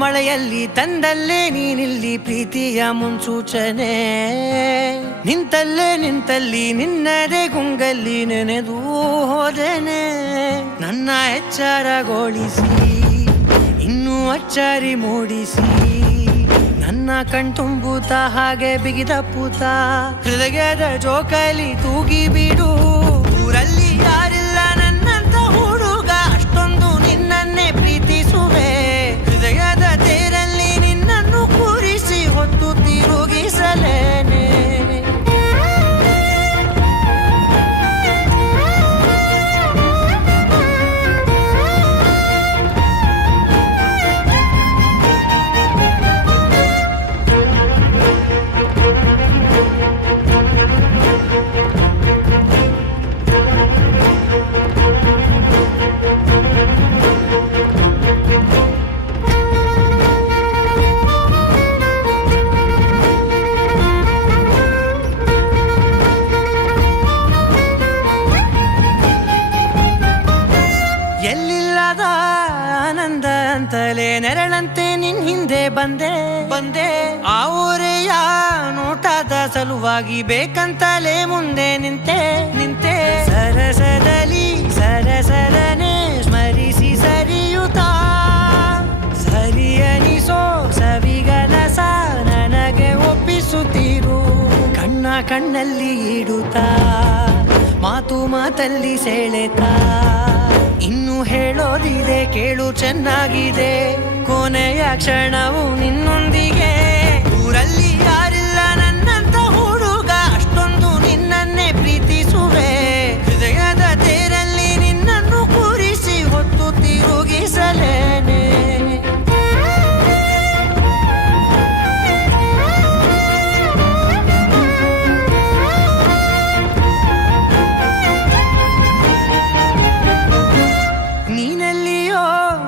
ಮಳೆಯಲ್ಲಿ ತಂದಲ್ಲೇ ನೀನಿಲ್ಲಿ ಪ್ರೀತಿಯ ಮುನ್ಸೂಚನೆ, ನಿಂತಲ್ಲಿ ನಿನ್ನದೇ ಗುಂಗಲ್ಲಿ ನೆನೆದು ಹೋದೆನೆ. ನನ್ನ ಎಚ್ಚರಗೊಳಿಸಿ ಇನ್ನೂ ಅಚ್ಚರಿ ಮೂಡಿಸಿ, ನನ್ನ ಕಣ್ತುಂಬುತ್ತ ಹಾಗೆ ಬಿಗಿದ ಪೂತ ಹೃದಯದ ಜೋಕಾಲಿ ತೂಗಿ ಬಿಡು. ಊರಲ್ಲಿ ಯಾರಿಲ್ಲ ನನ್ನಂತ ಹುಡುಗ, ಅಷ್ಟೊಂದು ನಿನ್ನನ್ನೇ ಪ್ರೀತಿಸುವೆ. ಹೃದಯದ ತೇರಲ್ಲಿ ನಿನ್ನನ್ನು ಕೂರಿಸಿ ಹೊತ್ತು ತಿರುಗಿಸಲೇನೆ. ಎಲ್ಲಿಲ್ಲದ ಆನಂದ ಅಂತಲೇ ನೆರಳಂತೆ ನಿನ್ ಹಿಂದೆ ಬಂದೆ. ಆ ಊರೆಯ ನೋಟದ ಸಲುವಾಗಿ ಬೇಕಂತಲೇ ಮುಂದೆ ನಿಂತೆ. ಸರಸರನೆ ಸ್ಮರಿಸಿ ಸರಿಯುತ್ತಾ, ಸರಿಯನಿಸೋ ಸವಿಗನಸ ನನಗೆ ಒಪ್ಪಿಸುತ್ತೀರು. ಕಣ್ಣಲ್ಲಿ ಇಡುತ್ತಾ, ಮಾತಲ್ಲಿ ಸೆಳೆತಾ, ಇನ್ನು ಹೇಳೋದಿದೆ ಕೇಳು ಚೆನ್ನಾಗಿದೆ. ಕೊನೆಯ ಕ್ಷಣವು ನಿನ್ನೊಂದಿಗೆ. ಊರಲ್ಲಿ ಯಾರಿಲ್ಲ ನನ್ನಂತ ಹುಡುಗ, ಅಷ್ಟೊಂದು ನಿನ್ನನ್ನೇ ಪ್ರೀತಿಸುವೆ. ಹೃದಯದ ತೇರಲ್ಲಿ ನಿನ್ನನ್ನು ಕೂರಿಸಿ ಹೊತ್ತು ತಿರುಗಿಸಲೇನೆ. ನೀನೆಲ್ಲಿಯೋ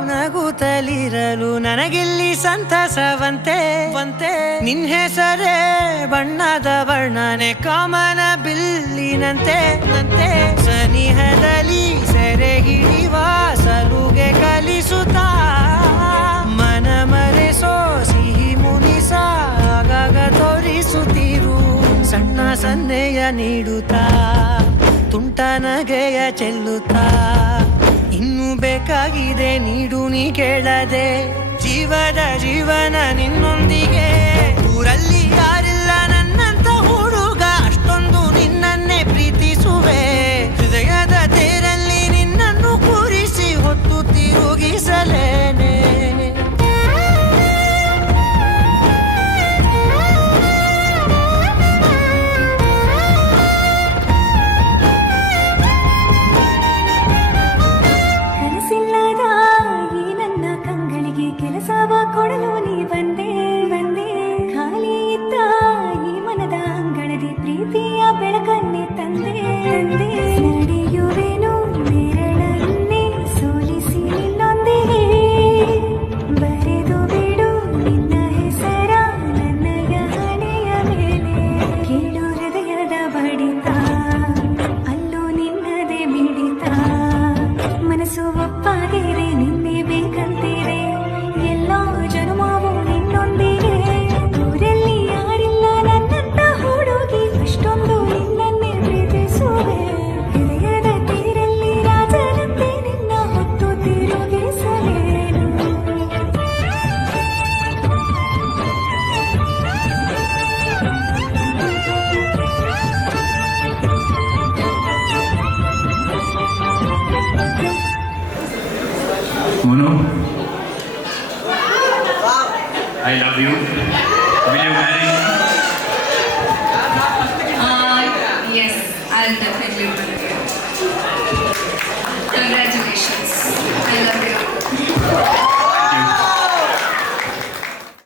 ನಗುತ್ತಲಿರಲು ನನಗಿಲ್ಲಿ ಸಂತಸವಂತೆ. ನಿನ್ ಹೆಸರೇ ಬಣ್ಣದ ವರ್ಣನೆ ಕಾಮನ ಬಿಲ್ಲಿನಂತೆ. ಸನಿಹದಲ್ಲಿ ಸೆರೆ ಹಿಡಿಯುವ ಸಲುಗೆ ಕಲಿಸುತ್ತಾ, ಮನ ಮರೆಸೋ ಸಿಹಿ ಮುನಿಸ ಆಗಾಗ ತೋರಿಸುತ್ತೀರು. ಸಣ್ಣ ಸನ್ನೆಯ ನೀಡುತ್ತಾ, ತುಂಟ ನಗೆಯ ಚೆಲ್ಲುತ್ತಾ, ಇನ್ನೂ ಬೇಕಾಗಿದೆ ನೀಡು ನೀ ಕೇಳದೆ. ಜೀವನ ನಿನ್ನೊಂದಿಗೆ. ಊರಲ್ಲಿ ಯಾರಿಲ್ಲ ನನ್ನಂತ ಹುಡುಗ, ಅಷ್ಟೊಂದು ನಿನ್ನನ್ನೇ ಪ್ರೀತಿಸುವೆ. ಹೃದಯದ ತೇರಲ್ಲಿ ನಿನ್ನನ್ನು ಕೂರಿಸಿ ಹೊತ್ತು ತಿರುಗಿಸಲೇನೆ. ಕೆಲಸವ ಕೊಡಲು ನೀ ಬಂದೆ. ಖಾಲಿ ಇದ್ದ ಈ ಮನದ ಅಂಗಳದಿ ಪ್ರೀತಿಯ ಬೆಳಕನ್ನೇ ತಂದೆ. ನಡೆಯುವೆನು ನೆರಳನ್ನೇ ಸೋಲಿಸಿ ನಿನ್ನೊಂದಿಗೆ. ಬರೆದು ಬಿಡು ನಿನ್ನ ಹೆಸರ ನನ್ನಯ ಹಣೆಯ ಮೇಲೆ. ಕೇಳು ಹೃದಯದ ಬಡಿತ, ಅಲ್ಲೂ ನಿನ್ನದೇ ಮಿಡಿತ. ಮನಸ್ಸು ಒಪ್ಪಾಗಿದೆ ನಿನ್ನೆ ಬೇಕಂತೀರೆ. ಎಲ್ಲೋ ಜನ್ಮವು ನಿನ್ನೊಂದಿಗೆ. ಊರಲ್ಲಿ ಯಾರಿಲ್ಲ ನನ್ನಂತ ಹುಡುಗಿ, ಅಷ್ಟೊಂದು ನಿನ್ನನ್ನೇ ಪ್ರೀತಿಸುವೆ. ಹೃದಯದ ತೀರಲ್ಲಿ ರಾಜರಂತೆ ನಿನ್ನ ಹೊತ್ತು ತಿರುಗಿಸಲೇನು. Mono, I love you. Will you marry me? Yes, I'll definitely marry you. Congratulations. I love you.